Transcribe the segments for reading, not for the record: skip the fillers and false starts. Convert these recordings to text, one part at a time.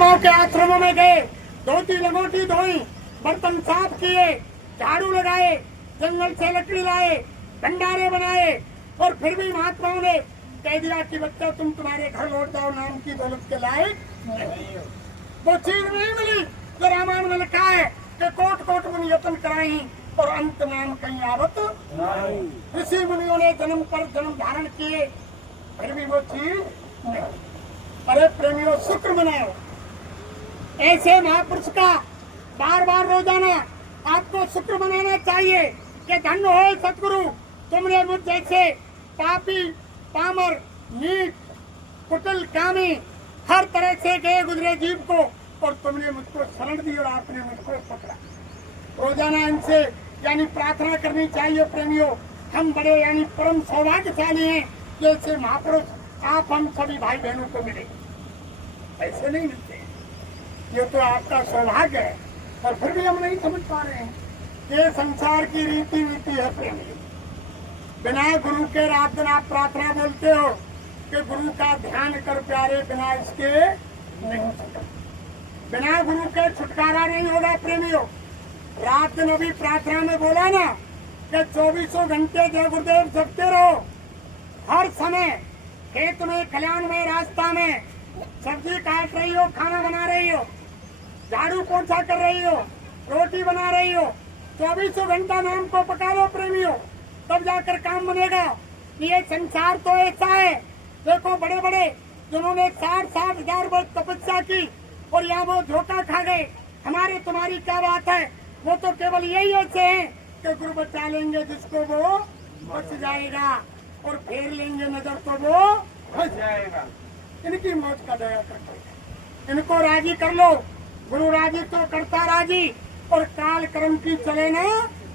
महात्माओं के आश्रमों में गए, धोती लंगोटी धोई, बर्तन साफ किए, झाड़ू लगाए, जंगल से लकड़ी लाए, भंडारे बनाए, और फिर भी महात्माओं ने कह दिया कि बच्चा तुम तुम्हारे घर लौट जाओ, नाम की दौलत के लायक नहीं हो। वो चीज नहीं मिली जो रामायण में लिखा है कि कोट कोट मुनि यत्न कराई और अंत नाम कहीं आवत नहीं। ऋषि मुनियों ने जन्म पर जन्म धारण किए, फिर भी वो चीज नहीं। अरे प्रेमियों, शुक्र मनाओ ऐसे महापुरुष का बार बार रोजाना आपको शुक्र मनाना चाहिए कि धन्य हो सतगुरु, तुमने मुझ जैसे पापी, पामर, नीच, कुटिल, कामी, हर तरह से गए गुजरे जीव को, और तुमने मुझको शरण दी और आपने मुझको पकड़ा। रोजाना इनसे यानी प्रार्थना करनी चाहिए प्रेमियों। हम बड़े यानी परम सौभाग्यशाली हैं, जैसे महापुरुष आप हम सभी भाई बहनों को मिले। ऐसे नहीं मिलते, ये तो आपका सौभाग्य है, और फिर भी हम नहीं समझ पा रहे हैं। ये संसार की रीति नीति है प्रेमियों। बिना गुरु के रात दिन आप प्रार्थना बोलते हो कि गुरु का ध्यान कर प्यारे, बिना इसके नहीं हो सकता। बिना गुरु के छुटकारा नहीं होगा प्रेमियों। रात दिन अभी प्रार्थना में बोला ना कि 24 घंटे जय गुरुदेव जपते रहो। हर समय खेत में, खलिहान में, रास्ता में सब्जी काट रही हो, खाना बना रही हो, झाड़ू पोछा कर रही हो, रोटी बना रही हो, 24 घंटा नाम को पका लो प्रेमियों, तब जाकर काम बनेगा। ये संसार तो ऐसा है, देखो बड़े बड़े जिन्होंने 60-60 हजार वर्ष तपस्या की और यहाँ वो धोखा खा गए। हमारे तुम्हारी क्या बात है, वो तो केवल यही ऐसे हैं कि गुरु बचा लेंगे जिसको वो बच जाएगा, और फेर लेंगे नजर तो वो बच जाएगा। इनकी मौत का दया करते, इनको राजी कर लो। गुरु राजी तो करता राजी, और काल कर्म की चले ना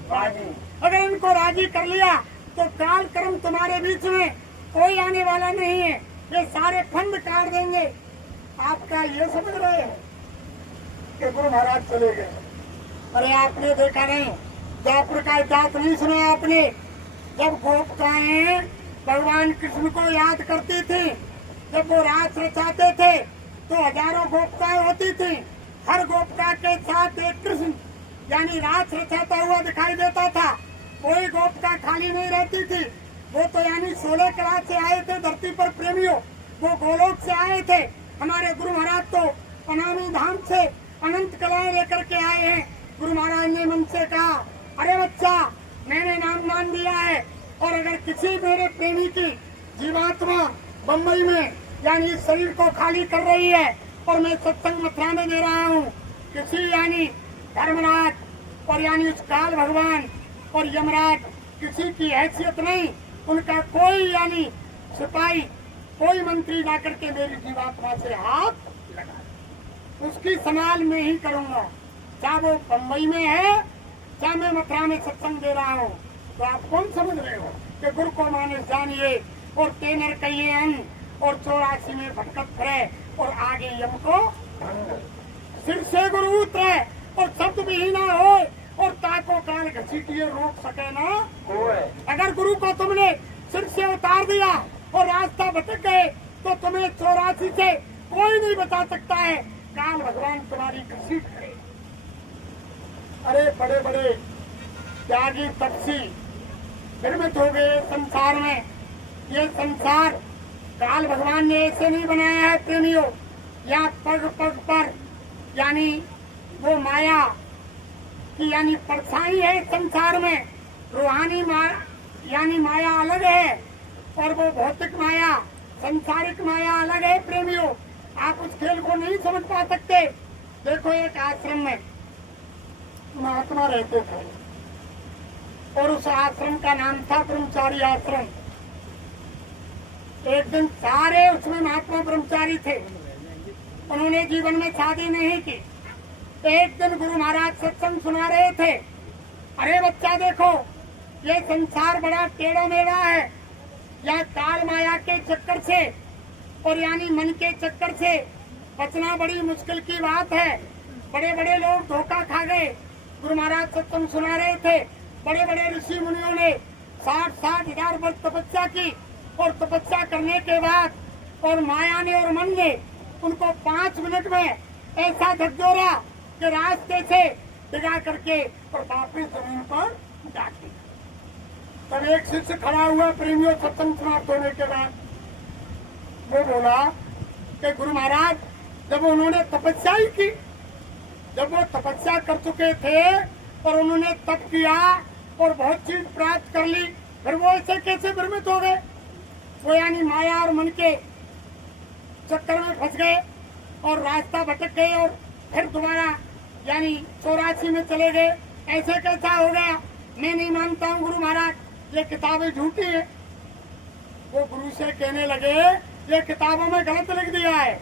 राजी। अगर इनको राजी कर लिया तो काल कर्म तुम्हारे बीच में कोई आने वाला नहीं है, ये सारे फंड काट देंगे। आपका ये समझ रहे हैं कि गुरु महाराज चले गए। अरे आपने देखा नहीं, जयपुर का इतिहास नहीं सुना आपने? जब गोपिकाएं भगवान कृष्ण को याद करती थी, जब वो रास रचाते थे तो हजारों गोपिकाएं होती थी। हर गोपिका के साथ एक कृष्ण यानी रास रचाता हुआ दिखाई देता था। कोई गोपिका खाली नहीं रहती थी। वो तो यानी 16 कला से आए थे धरती पर प्रेमियों, वो गोलोक से आए थे। हमारे गुरु महाराज तो अनामी धाम से अनंत कलाएं लेकर के आए हैं। गुरु महाराज ने मन से कहा, अरे बच्चा मैंने नाम मान दिया है, और अगर किसी मेरे प्रेमी की जीवात्मा बम्बई में यानी इस शरीर को खाली कर रही है और मैं सत्संग मथुरा में दे रहा हूँ, किसी यानी धर्मराज और यानी उस काल भगवान और यमराज किसी की हैसियत नहीं, उनका कोई यानी सिपाही, कोई मंत्री जाकर के मेरी जीवात्मा से हाथ लगा, उसकी संभाल में ही करूंगा, चाहे वो बम्बई में है चाहे मैं मथुरा में सत्संग दे रहा हूँ। तो आप कौन समझ रहे हो कि गुरु को माने जानिए और तेनर कहिए हम, और 84 में भटकत फिरे और आगे यम को सिर से गुरु उतरे और शब्द विहीना हो और ताको काल घसीटिए रोक सके ना। अगर गुरु को तुमने सिर से उतार दिया और रास्ता भटक गए तो तुम्हें 84 से कोई नहीं बचा सकता है। काल भगवान तुम्हारी घसीट करे। अरे बड़े बड़े त्यागी तपसी निर्मित हो गए संसार में। ये संसार काल भगवान ने ऐसे नहीं बनाया है प्रेमियों। यहाँ पग पग पर यानी वो माया की यानी परछाई है संसार में। रूहानी यानी माया अलग है और वो भौतिक माया, संसारिक माया अलग है प्रेमियों। आप उस खेल को नहीं समझ पा सकते। देखो एक आश्रम में महात्मा रहते थे और उस आश्रम का नाम था ब्रह्मचारी आश्रम। एक दिन सारे उसमें महात्मा ब्रह्मचारी थे, उन्होंने जीवन में शादी नहीं की। एक दिन गुरु महाराज सत्संग सुना रहे थे। अरे बच्चा देखो, ये संसार बड़ा टेढ़ा मेढ़ा है। यह काल माया के चक्कर से और यानी मन के चक्कर से बचना बड़ी मुश्किल की बात है। बड़े बड़े लोग धोखा खा गए। गुरु महाराज सत्संग सुना रहे थे। बड़े बड़े ऋषि मुनियों ने 60-60 हजार वर्ष तपस्या की और तपस्या करने के बाद और माया ने और मन ने उनको 5 मिनट में ऐसा झकझोरा कि रास्ते से डिगा करके और वापिस जमीन पर डाल दिया। तब एक शिष्य खड़ा हुआ प्रेमियों सत्संग समाप्त होने के बाद, वो बोला कि गुरु महाराज, जब उन्होंने तपस्या ही की, जब वो तपस्या कर चुके थे और उन्होंने तप किया और बहुत चीज प्राप्त कर ली, फिर वो ऐसे कैसे भ्रमित हो गए? वो यानी माया और मन के चक्कर में फंस गए और रास्ता भटक गए और फिर दोबारा यानी 84 में चले गए। ऐसे कैसा हो गया? मैं नहीं मानता हूँ गुरु महाराज, ये किताबें झूठी है। वो गुरु से कहने लगे, ये किताबों में गलत लिख दिया है।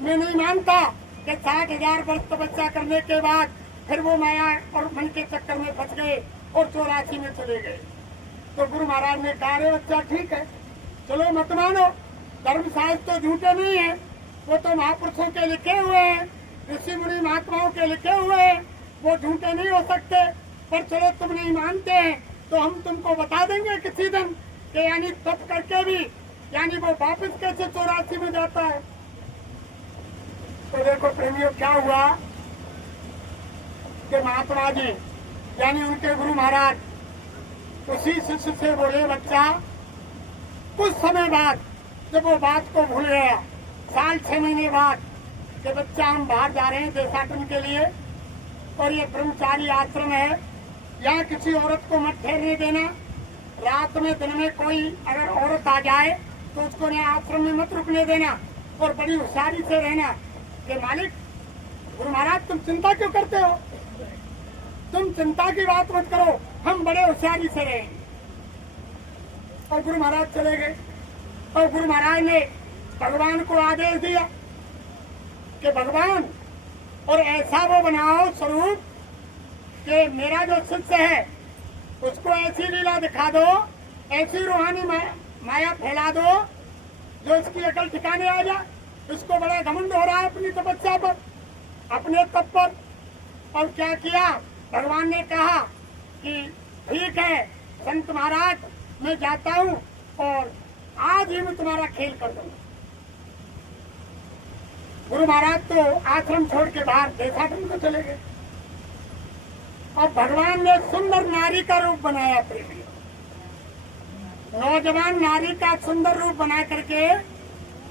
मैं नहीं मानता कि 60,000 वर्ष तपस्या करने के बाद फिर वो माया और मन के चक्कर में फंस गए और 84 में चले गए। तो गुरु महाराज ने कहा, अरे बच्चा ठीक है, चलो मत मानो, धर्मशास्त्र तो झूठे नहीं है, वो तो महापुरुषों के लिखे हुए हैं, ऋषि मुनि महात्माओं के लिखे हुए हैं, वो झूठे नहीं हो सकते। पर चलो तुम नहीं मानते हैं तो हम तुमको बता देंगे किसी दिन कि यानी तप करके भी यानी वो वापस कैसे 84 में जाता है। तो देखो प्रेमियों, क्या हुआ कि महात्मा जी यानी उनके गुरु महाराज उसी शिष्य से बोले, बच्चा, कुछ समय बाद जब वो बात को भूल गया, साल 6 महीने बाद, कि बच्चा हम बाहर जा रहे हैं देशाटन के लिए और ये ब्रह्मचारी आश्रम है, यहाँ किसी औरत को मत ठहरने देना, रात में दिन में कोई अगर औरत आ जाए तो उसको ने आश्रम में मत रुकने देना और बड़ी होशियारी से रहना। कि मालिक गुरु महाराज, तुम चिंता क्यों करते हो? तुम चिंता की बात मत करो, हम बड़े होशियारी से रहेंगे। और गुरु महाराज चले गए और गुरु महाराज ने भगवान को आदेश दिया कि भगवान, और ऐसा वो बनाओ स्वरूप कि मेरा जो शिष्य है उसको ऐसी लीला दिखा दो, ऐसी रूहानी माया फैला दो जो इसकी अकल ठिकाने आ जाए। इसको बड़ा घमंड हो रहा है अपनी तपस्या पर, अपने तप पर। और क्या किया? भगवान ने कहा कि ठीक है संत महाराज, मैं जाता हूँ और आज ही मैं तुम्हारा खेल कर दूंगा। गुरु महाराज तो आश्रम छोड़ के बाहर देशाटन को चले गए और भगवान ने सुंदर नारी का रूप बनाया। प्रेमी, नौजवान नारी का सुंदर रूप बना करके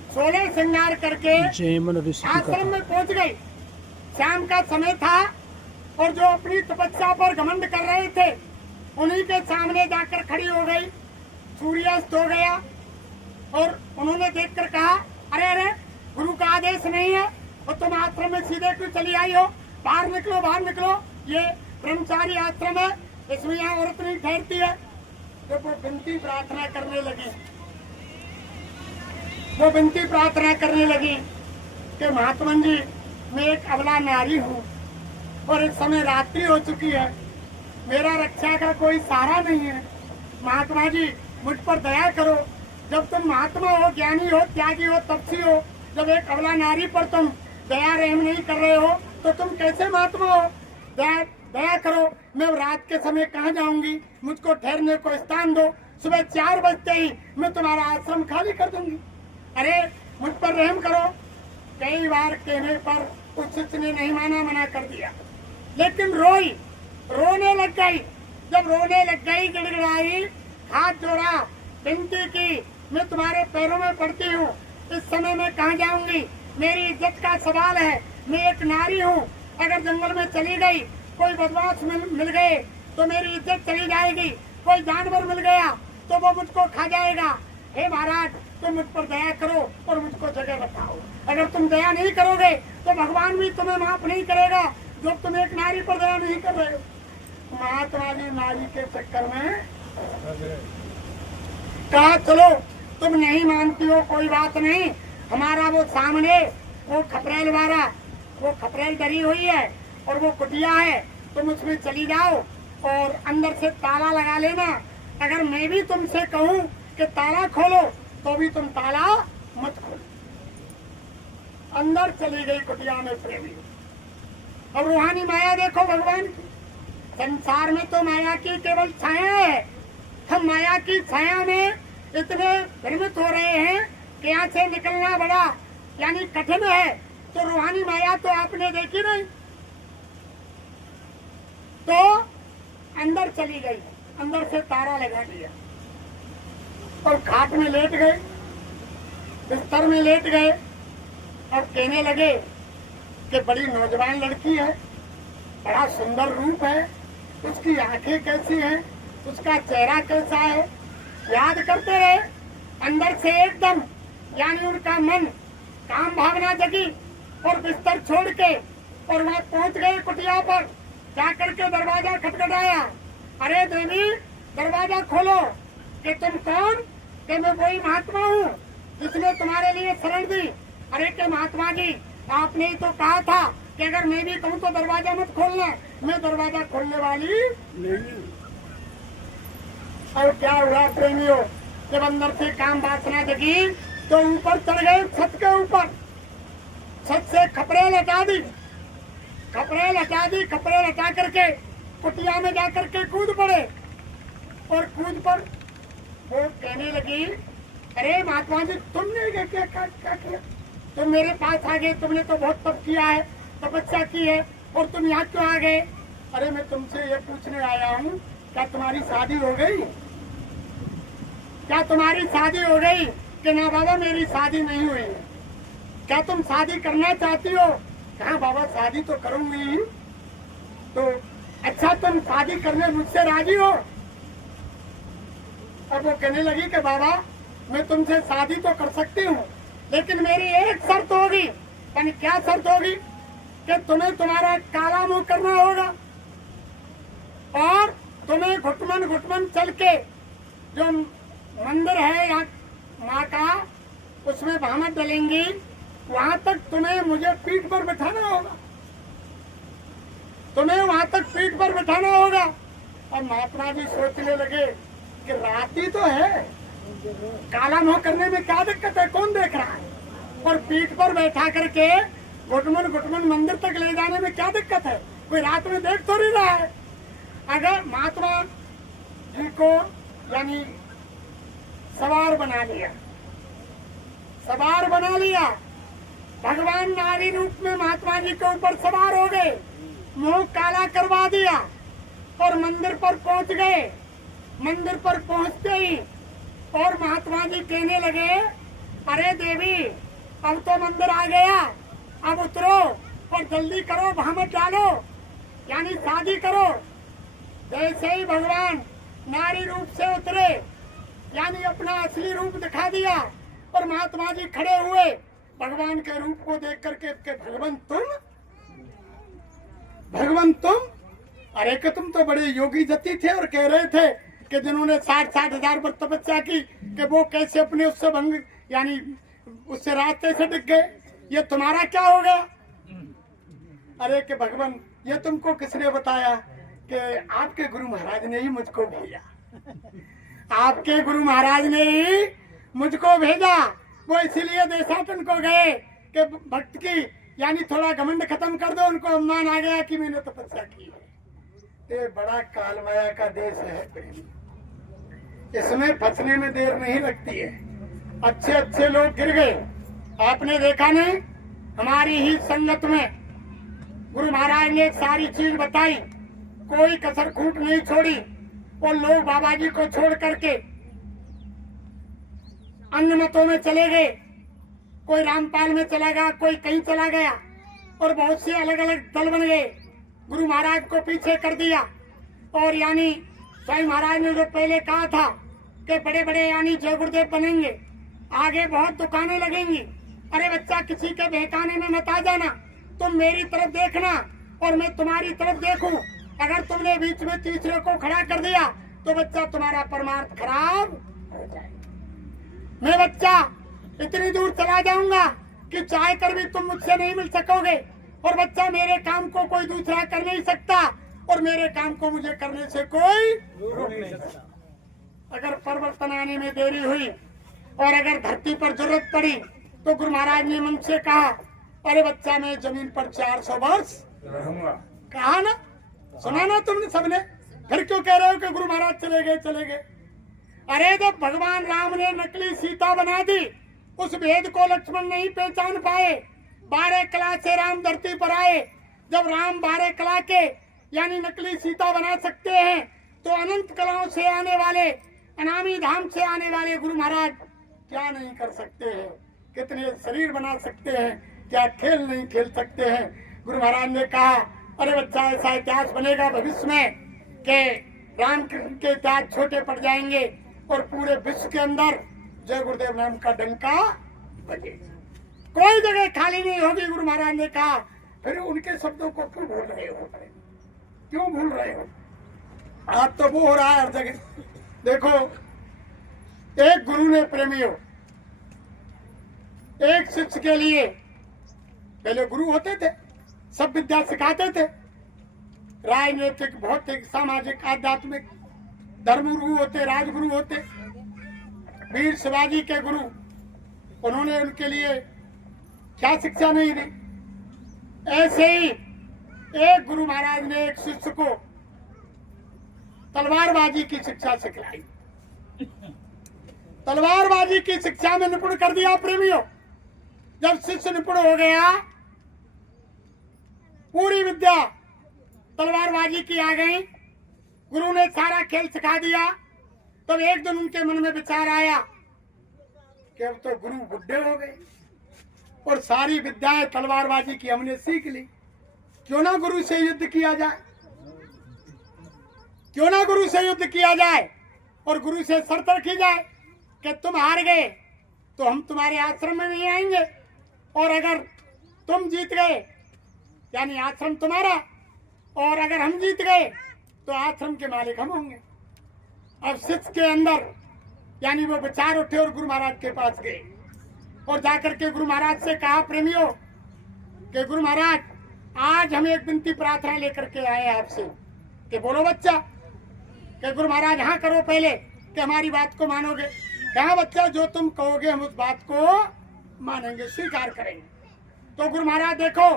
16 श्रृंगार करके आश्रम में पहुंच गई। शाम का समय था और जो अपनी तपस्या पर घमंड कर रहे थे उन्हीं के सामने जाकर खड़ी हो गई। सूर्यास्त हो गया और उन्होंने देखकर कहा, अरे अरे, गुरु का आदेश नहीं है और तुम आश्रम में सीधे क्यों चली आई हो? बाहर निकलो, बाहर निकलो, ये ब्रह्मचारी आश्रम है, इसमें यहाँ औरत नहीं ठहरती है। जब वो विनती प्रार्थना करने लगी, वो विनती प्रार्थना करने लगी कि महात्मा जी, मैं एक अबला नारी हूँ और इस समय रात्रि हो चुकी है, मेरा रक्षा का कोई सहारा नहीं है। महात्मा जी मुझ पर दया करो। जब तुम महात्मा हो, ज्ञानी हो, त्यागी हो, तपसी हो, जब एक अबला नारी पर तुम दया रहम नहीं कर रहे हो तो तुम कैसे महात्मा हो? दया करो। मैं रात के समय कहाँ जाऊंगी? मुझको ठहरने को स्थान दो। सुबह 4 बजते ही मैं तुम्हारा आश्रम खाली कर दूंगी। अरे मुझ पर रहम करो। कई बार कहने पर उस शिष्य ने नहीं माना, मना कर दिया, लेकिन रोई, रोने लग गई। जब रोने लग गई, गिड़गिड़ाई, हाथ जोड़ा, विनती की, मैं तुम्हारे पैरों में पड़ती हूँ, इस समय मैं कहाँ जाऊंगी? मेरी इज्जत का सवाल है। मैं एक नारी हूँ, अगर जंगल में चली गई, कोई बदमाश मिल गए तो मेरी इज्जत चली जाएगी, कोई जानवर मिल गया तो वो मुझको खा जाएगा। हे महाराज, तुम मुझ पर दया करो और मुझको जगह बताओ। अगर तुम दया नहीं करोगे तो भगवान भी तुम्हें माफ नहीं करेगा, जो तुम एक नारी पर दया नहीं कर रहे हो। महात्मा जी नारी के चक्कर में कहा, चलो तुम नहीं मानती हो, कोई बात नहीं, हमारा वो सामने वो खपरेल वाला, वो खपरेल डरी हुई है और वो कुटिया है, तुम उसमें चली जाओ और अंदर से ताला लगा लेना। अगर मैं भी तुमसे कहूँ कि ताला खोलो तो भी तुम ताला मत खोलो। अंदर चली गई कुटिया में प्रेमी। और रूहानी माया देखो भगवान की। संसार में तो माया की केवल छाया है, हम माया की छाया में इतने भ्रमित हो रहे हैं कि यहाँ से निकलना बड़ा यानी कठिन है। तो रूहानी माया तो आपने देखी नहीं, तो अंदर चली गई, अंदर से तारा लगा दिया और खाट में लेट गए, बिस्तर में लेट गए और कहने लगे कि बड़ी नौजवान लड़की है, बड़ा सुंदर रूप है, उसकी आंखें कैसी हैं, उसका चेहरा कैसा है। याद करते रहे, अंदर से एकदम यानी उनका मन काम भावना जगी और बिस्तर छोड़ के और वहां पहुंच गए कुटिया पर, जाकर के दरवाजा खटखटाया। अरे देवी दरवाजा खोलो, कि तुम कौन? कि मैं वही महात्मा हूँ जिसने तुम्हारे लिए शरण दी। अरे के महात्मा जी, आपने ही तो कहा था कि अगर मैं भी कहूँ तो दरवाजा मत खोलना, मैं दरवाजा खोलने वाली नहीं। और क्या हुआ प्रेमियों, जब अंदर से काम वासना जगी तो ऊपर चढ़ गए, छत के ऊपर, छत से खपड़े लटा दी, खपड़े लटा दी, खपड़े लटा करके कुटिया में जाकर के कूद पड़े और कूद पर वो कहने लगी, अरे महात्मा जी तुमने क्या किया? तुम मेरे पास आ गए, तुमने तो बहुत तप किया है, तपस्या की है, और तुम यहाँ क्यों आ गए? अरे मैं तुमसे ये पूछने आया हूँ, क्या तुम्हारी शादी हो गई? क्या तुम्हारी शादी हो गई? कि ना बाबा मेरी शादी नहीं हुई है। क्या तुम शादी करना चाहती हो? कहा बाबा शादी तो करूंगी। तो अच्छा तुम शादी करने मुझसे राजी हो? अब वो कहने लगी कि बाबा मैं तुमसे शादी तो कर सकती हूँ, लेकिन मेरी एक शर्त होगी। यानी क्या शर्त होगी? कि तुम्हें तुम्हारा काला मुंह करना होगा और तुम्हें घुटमन घुटमन चल के जो मंदिर है यहाँ माँ का, उसमें भामत डलेंगी, वहां तक तुम्हें मुझे पीठ पर बैठाना होगा, तुम्हें वहां तक पीठ पर बैठाना होगा। और महात्मा जी सोचने लगे कि रात ही तो है, काला मुंह करने में क्या दिक्कत है, कौन देख रहा है, और पीठ पर बैठा करके घुटमन घुटमन मंदिर तक ले जाने में क्या दिक्कत है, कोई रात में देख तो नहीं रहा है। अगर महात्मा जी को यानी सवार बना लिया, सवार बना लिया, भगवान नारी रूप में महात्मा जी के ऊपर सवार हो गए, मुंह काला करवा दिया और मंदिर पर पहुंच गए। मंदिर पर पहुंचते ही और महात्मा जी कहने लगे, अरे देवी अब तो मंदिर आ गया, अब उतरो और जल्दी करो, भामत डालो, यानी शादी करो। जैसे ही भगवान नारी रूप से उतरे, यानी अपना असली रूप दिखा दिया, और महात्मा जी खड़े हुए भगवान के रूप को देख करके, भगवान तुम, भगवान तुम, अरे कि तुम तो बड़े योगी जति थे और कह रहे थे कि जिन्होंने 60-60 हजार पर तपस्या की कि वो कैसे अपने उससे भंग यानी उससे रास्ते से दिख गए, ये तुम्हारा क्या हो गया? अरे कि भगवान ये तुमको किसने बताया? कि आपके गुरु महाराज ने ही मुझको भेजा, आपके गुरु महाराज ने ही मुझको भेजा। वो इसीलिए देशाटन को गए कि भक्त की यानी थोड़ा घमंड खत्म कर दो, उनको अभिमान आ गया कि मैंने तपस्या की है। ये बड़ा काल माया का देश है प्रेमी, इसमें फंसने में देर नहीं लगती है। अच्छे अच्छे लोग गिर गए, आपने देखा नहीं? हमारी ही संगत में गुरु महाराज ने सारी चीज बताई, कोई कसर खूंट नहीं छोड़ी, और लोग बाबा जी को छोड़ करके अन्य मतों में चले गए, कोई रामपाल में चला गया, कोई कहीं चला गया, और बहुत से अलग अलग दल बन गए। गुरु महाराज को पीछे कर दिया, और यानी स्वयं महाराज ने जो पहले कहा था कि बड़े बड़े यानी जय गुरुदेव बनेंगे, आगे बहुत दुकानें लगेंगी, अरे बच्चा किसी के बहकाने में मत आ जाना, तुम मेरी तरफ देखना और मैं तुम्हारी तरफ देखूं। अगर तुमने बीच में तीसरे को खड़ा कर दिया तो बच्चा तुम्हारा परमार्थ खराब हो जाएगा। मैं बच्चा इतनी दूर चला जाऊंगा कि चाह कर भी तुम मुझसे नहीं मिल सकोगे, और बच्चा मेरे काम को कोई दूसरा कर नहीं सकता, और मेरे काम को मुझे करने से कोई रोक नहीं सकता। अगर परिवर्तन आने में देरी हुई और अगर धरती पर जरूरत पड़ी तो गुरु महाराज ने मन से कहा, अरे बच्चा मैं जमीन पर 400 वर्ष रहूंगा। कहा ना, सुना ना तुमने सबने? फिर क्यों कह रहे हो कि गुरु महाराज चले गए चले गए? अरे जब भगवान राम ने नकली सीता बना दी, उस भेद को लक्ष्मण नहीं पहचान पाए, 12 कला से राम धरती पर आए। जब राम 12 कला के यानी नकली सीता बना सकते हैं, तो अनंत कलाओं से आने वाले, अनामी धाम से आने वाले गुरु महाराज क्या नहीं कर सकते हैं? कितने शरीर बना सकते हैं, क्या खेल नहीं खेल सकते हैं? गुरु महाराज ने कहा, अरे बच्चा, ऐसा इतिहास बनेगा भविष्य में कि राम के इतिहास छोटे पड़ जाएंगे और पूरे विश्व के अंदर जय गुरुदेव नाम का डंका बजेगा, कोई जगह खाली नहीं होगी। गुरु महाराज ने कहा, फिर उनके शब्दों को क्यों भूल रहे हो? क्यों भूल रहे हो? आज तो वो हो रहा है हर जगह। देखो, एक गुरु ने प्रेमियों एक शिष्य के लिए, पहले गुरु होते थे, सब विद्या सिखाते थे, राजनीतिक, भौतिक, सामाजिक, आध्यात्मिक, धर्म गुरु होते, राजगुरु होते। वीर शिवाजी के गुरु, उन्होंने उनके लिए क्या शिक्षा नहीं दी? ऐसे ही एक गुरु महाराज ने एक शिष्य को तलवारबाजी की शिक्षा सिखलाई, तलवारबाजी की शिक्षा में निपुण कर दिया प्रेमियों। जब शिष्य निपुण हो गया, पूरी विद्या तलवारबाजी की आ गई, गुरु ने सारा खेल सिखा दिया। तब एक दिन उनके मन में विचार आया कि अब तो गुरु बुढ़े हो गए और सारी विद्याएं तलवारबाजी की हमने सीख ली, क्यों ना गुरु से युद्ध किया जाए, क्यों ना गुरु से युद्ध किया जाए और गुरु से शर्त रखी जाए कि तुम हार गए तो हम तुम्हारे आश्रम में नहीं आएंगे, और अगर तुम जीत गए यानी आश्रम तुम्हारा, और अगर हम जीत गए तो आश्रम के मालिक हम होंगे। अब शिष्य के अंदर यानी वो विचार उठे और गुरु महाराज के पास गए और जाकर के गुरु महाराज से कहा, प्रेमियों, कि गुरु महाराज, आज हम एक विनती प्रार्थना लेकर के आए आपसे। कि बोलो बच्चा। कि गुरु महाराज, हाँ करो पहले, कि हमारी बात को मानोगे? कहा, बच्चा, जो तुम कहोगे हम उस बात को मानेंगे, स्वीकार करेंगे। तो गुरु महाराज देखो,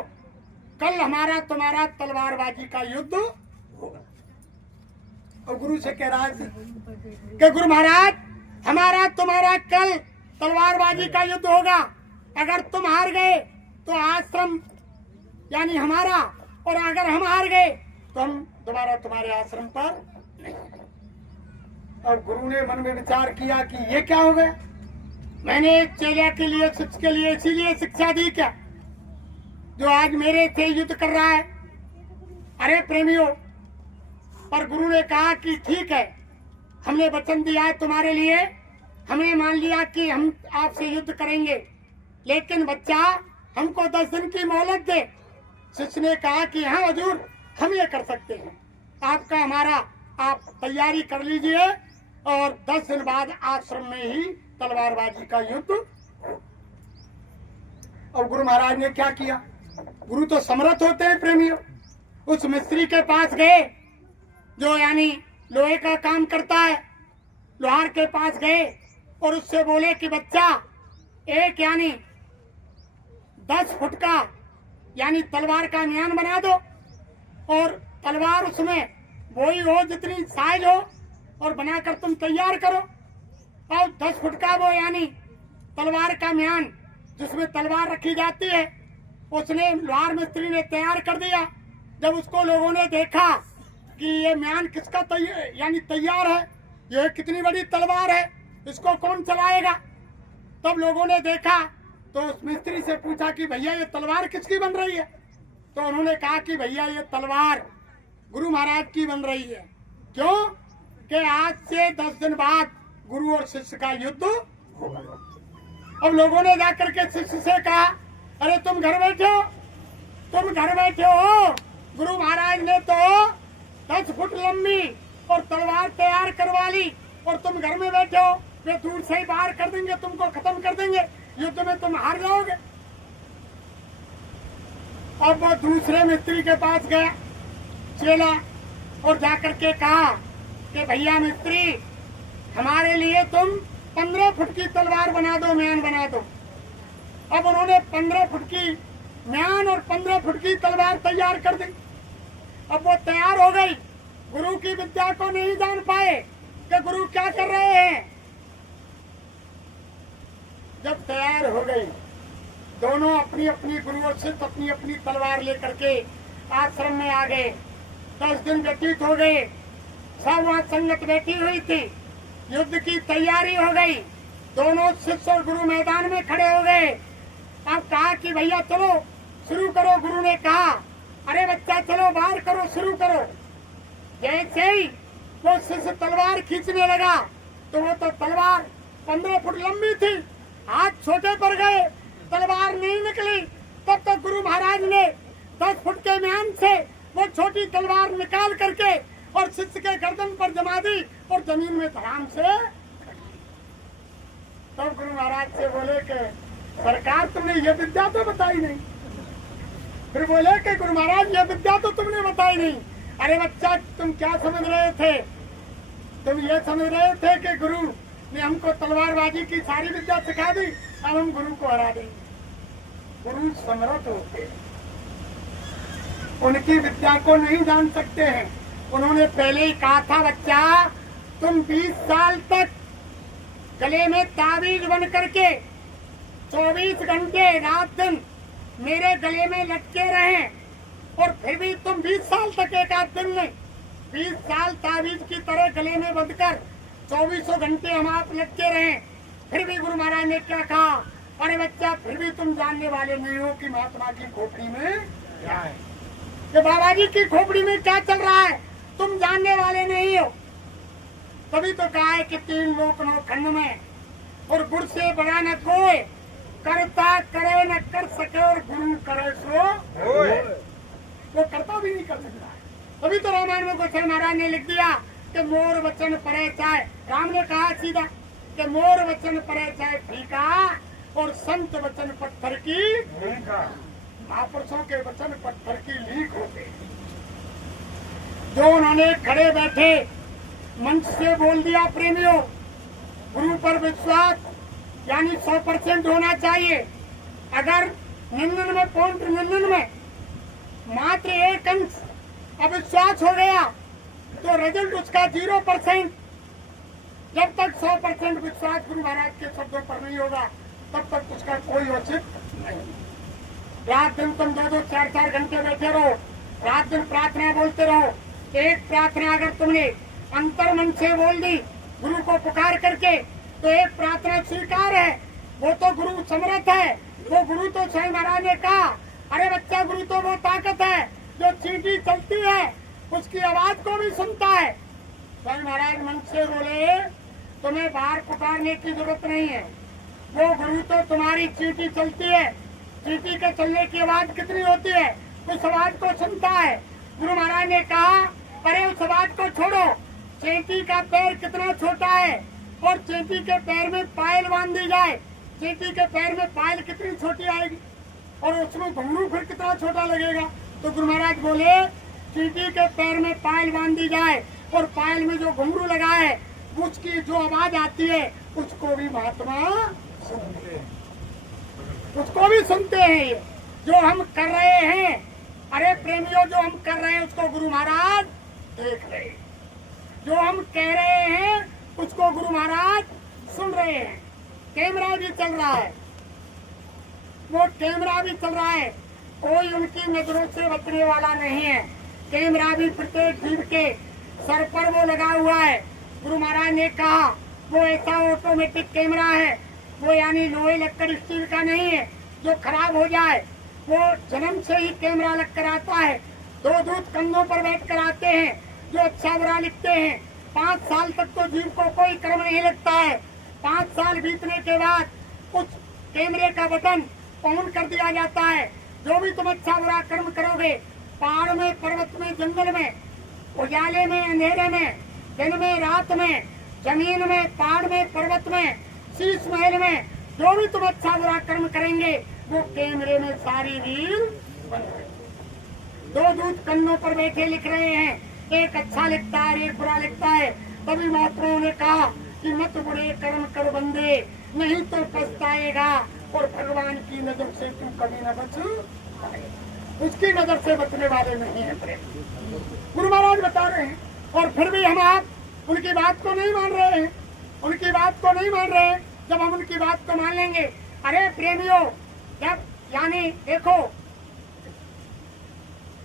कल हमारा तुम्हारा तलवारबाजी का युद्ध होगा। और गुरु से कह रहा है कि गुरु महाराज, हमारा तुम्हारा कल तलवारबाजी का युद्ध होगा, अगर तुम हार गए तो आश्रम यानी हमारा, और अगर हम हार गए तो हम दोबारा तुम्हारे आश्रम पर नहीं। और गुरु ने मन में विचार किया कि ये क्या हो गया, मैंने एक चेला के लिए, शिष्य के लिए इसीलिए शिक्षा दी क्या, जो आज मेरे से युद्ध कर रहा है? अरे प्रेमियों, पर गुरु ने कहा कि ठीक है, हमने वचन दिया है तुम्हारे लिए, हमने मान लिया कि हम आपसे युद्ध करेंगे, लेकिन बच्चा, हमको 10 दिन की मोहलत दे। शिष्य ने कहा कि हाँ हजूर, हम ये कर सकते हैं, आपका हमारा, आप तैयारी कर लीजिए और 10 दिन बाद आश्रम में ही तलवारबाजी का युद्ध। और गुरु महाराज ने क्या किया? गुरु तो समर्थ होते हैं प्रेमियों। उस मिस्त्री के पास गए जो यानी लोहे का काम करता है, लोहार के पास गए और उससे बोले कि बच्चा, एक यानी 10 फुट का यानी तलवार का म्यान बना दो, और तलवार उसमें वही हो जितनी साइज हो, और बनाकर तुम तैयार करो। और 10 फुट का वो यानी तलवार का म्यान जिसमें तलवार रखी जाती है, उसने लोहार मिस्त्री ने तैयार कर दिया। जब उसको लोगों ने देखा कि ये म्यान किसका यानी तैयार है, ये कितनी बड़ी तलवार है, इसको कौन चलाएगा, तब लोगों ने देखा तो उस मिस्त्री से पूछा कि भैया ये तलवार किसकी बन रही है? तो उन्होंने कहा कि भैया ये तलवार गुरु महाराज की बन रही है। क्यों? कि आज से 10 दिन बाद गुरु और शिष्य का युद्ध होगा। अब लोगों ने जाकर के शिष्य से कहा, अरे तुम घर बैठे हो, तुम घर बैठे हो, गुरु महाराज ने तो 10 फुट लंबी और तलवार तैयार करवा ली और तुम घर में बैठे हो, वे दूर से ही बाहर कर देंगे, तुमको खत्म कर देंगे, युद्ध में तुम हार जाओगे। अब वो दूसरे मिस्त्री के पास गया चेला और जाकर के कहा कि भैया मिस्त्री, हमारे लिए तुम 15 फुट की तलवार बना दो, म्यान बना दो। अब उन्होंने 15 फुट की म्यान और 15 फुट की तलवार तैयार कर दी। अब वो तैयार हो गई, गुरु की विद्या को नहीं जान पाए कि गुरु क्या कर रहे हैं। जब तैयार हो गई दोनों अपनी अपनी गुरुओं से अपनी अपनी तलवार लेकर के आश्रम में आ गए। 10 दिन व्यतीत हो गए, सब वहां संगत बैठी हुई थी, युद्ध की तैयारी हो गई। दोनों शिष्य और गुरु मैदान में खड़े हो गए। अब कहा कि भैया चलो शुरू करो। गुरु ने कहा अरे बच्चा चलो बाहर करो, शुरू करो। जैसे ही वो शिष्य तलवार खींचने लगा तो वो तो तलवार 15 फुट लंबी थी, हाथ छोटे पड़ गए, तलवार नहीं निकली। तब तक गुरु महाराज ने 10 फुट के म्यान से वो छोटी तलवार निकाल करके और शिष्य के गर्दन पर जमा दी और जमीन में धड़ाम से। तब गुरु महाराज से बोले कि सरकार तुमने ये विद्या तो बताई नहीं। फिर बोले कि गुरु महाराज ये विद्या तो तुमने बताई नहीं। अरे बच्चा तुम क्या समझ रहे थे? तुम ये समझ रहे थे कि गुरु ने हमको तलवारबाजी की सारी विद्या सिखा दी, अब हम गुरु को हरा देंगे। गुरु समर्थ होते हैं, उनकी विद्या को नहीं जान सकते हैं। उन्होंने पहले ही कहा था बच्चा तुम 20 साल तक गले में ताबीज बन करके 24 घंटे रात दिन मेरे गले में लटके रहे और फिर भी तुम 20 साल तक एक आध दिन में 20 साल ताबीज की तरह गले में बंधकर 24 घंटे हम आप लटके रहे। फिर भी गुरु महाराज ने क्या कहा? अरे बच्चा फिर भी तुम जानने वाले नहीं हो कि महात्मा की खोपड़ी में क्या है, कि बाबा जी की खोपड़ी में क्या चल रहा है, तुम जानने वाले नहीं हो। तभी तो कहा है कि 3 लोक 9 खंड में और गुरु से बड़ा न कोई, करता करे न कर सके और गुरु करे सो वो करता भी नहीं कर सकता है। तभी तो रामायण में गोसाई महाराज ने लिख दिया कि मोर वचन परे चाहे, राम ने कहा सीधा कि मोर वचन परे चाहे फीका और संत वचन पत्थर की महापुरुषों के वचन पत्थर की लीक होते। जो उन्होंने खड़े बैठे मंच से बोल दिया प्रेमियों, गुरु पर विश्वास यानी 100% होना चाहिए। अगर 99.99 मात्र 1 अंश अविश्वास हो गया तो रिजल्ट उसका 0%। जब तक 100% विश्वास गुरु महाराज के शब्दों पर नहीं होगा तब तक उसका कोई औचित्य नहीं। रात दिन तुम 2-2 4-4 घंटे बैठे रहो, रात दिन प्रार्थना बोलते रहो। एक प्रार्थना अगर तुमने अंतर मन से बोल दी गुरु को पुकार करके तो एक प्रार्थना स्वीकार है। वो तो गुरु समर्थ है। वो गुरु तो स्वयं महाराज ने कहा अरे बच्चा गुरु तो वो ताकत है जो चींटी चलती है उसकी आवाज को भी सुनता है। स्वयं महाराज मन से बोले तुम्हें बाहर पुकारने की जरूरत नहीं है, वो गुरु तो तुम्हारी चींटी चलती है, चींटी के चलने की आवाज कितनी होती है उस आवाज को सुनता है। गुरु महाराज ने कहा अरे उस आवाज को छोड़ो, चींटी का पैर कितना छोटा है और चींटी के पैर में पायल बांध दी जाए, चींटी के पैर में पायल कितनी छोटी आएगी और उसमें घुंघरू फिर कितना छोटा लगेगा। तो गुरु महाराज बोले चींटी के पैर में पायल बांध दी जाए और पायल में जो घुंघरू लगा है उसकी जो आवाज आती है उसको भी महात्मा सुनते हैं, उसको भी सुनते हैं। ये जो हम कर रहे हैं, अरे प्रेमियों जो हम कर रहे हैं उसको गुरु महाराज देख रहे हैं, जो हम कह रहे हैं उसको गुरु महाराज सुन रहे हैं। कैमरा भी चल रहा है, वो कैमरा भी चल रहा है, कोई उनकी नजरों से बचने वाला नहीं है। कैमरा भी प्रत्येक जीव के सर पर वो लगा हुआ है। गुरु महाराज ने कहा वो ऐसा ऑटोमेटिक कैमरा है, वो यानी लोहे लक्कड़ स्टील का नहीं है जो खराब हो जाए। वो जन्म से ही कैमरा लग कर आता है। 2 दूत कंधों पर बैठ कर आते हैं जो अच्छा बुरा लिखते हैं। 5 साल तक तो जीव को कोई कर्म नहीं लगता है। 5 साल बीतने के बाद उस कैमरे का बटन ऑन कर दिया जाता है। जो भी तुम अच्छा बुरा कर्म करोगे, पहाड़ में, पर्वत में, जंगल में, उजाले में, अंधेरे में, दिन में, रात में, जमीन में, पहाड़ में, पर्वत में, शीश महल में, जो भी तुम अच्छा बुरा कर्म करेंगे वो कैमरे में सारी रील बन गई। 2 दूत कन्नों पर बैठे लिख रहे हैं, एक अच्छा लिखता है एक बुरा लिखता है। तभी महात्माओं ने कहा कि मत बुरे कर्म कर बंदे, नहीं तो पछताएगा और भगवान की नजर से तू कभी न बच पाएगा। उसकी नजर से बचने वाले नहीं है प्रेम, गुरु महाराज बता रहे हैं। और फिर भी हम आप उनकी बात को नहीं मान रहे हैं, उनकी बात को नहीं मान रहे हैं। जब हम उनकी बात को मान लेंगे, अरे प्रेमियों, जब यानी देखो,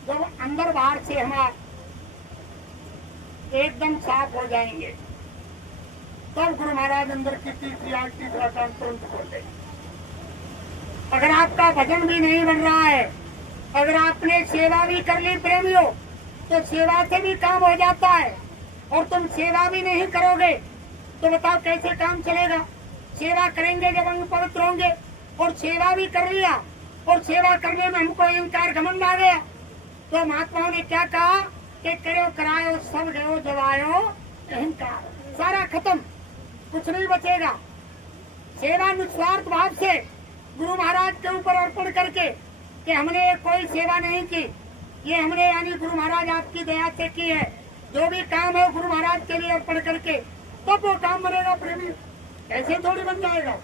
जब अंदर बाहर से हम एकदम साफ हो जाएंगे तब गुरु महाराज अंदर की तीसरा काम तुरंत खोल देंगे। अगर आपका भजन भी नहीं बन रहा है, अगर आपने सेवा भी कर ली प्रेमियों, तो सेवा से भी काम हो जाता है। और तुम सेवा भी नहीं करोगे तो बताओ कैसे काम चलेगा। सेवा करेंगे जब अंग पवित्र होंगे, और सेवा भी कर लिया और सेवा करने में हमको अहंकार घमंड आ गया, तो महात्माओं ने क्या कहा कि करो करायो सब गयो जवायो अहंकार, सारा खत्म, कुछ नहीं बचेगा। सेवा निस्वार्थ भाव से गुरु महाराज के ऊपर अर्पण करके कि हमने कोई सेवा नहीं की, ये हमने यानी गुरु महाराज आपकी दया से की है। जो भी काम है गुरु महाराज के लिए अर्पण करके तब वो काम बनेगा प्रेमी, ऐसे थोड़ी बन जाएगा।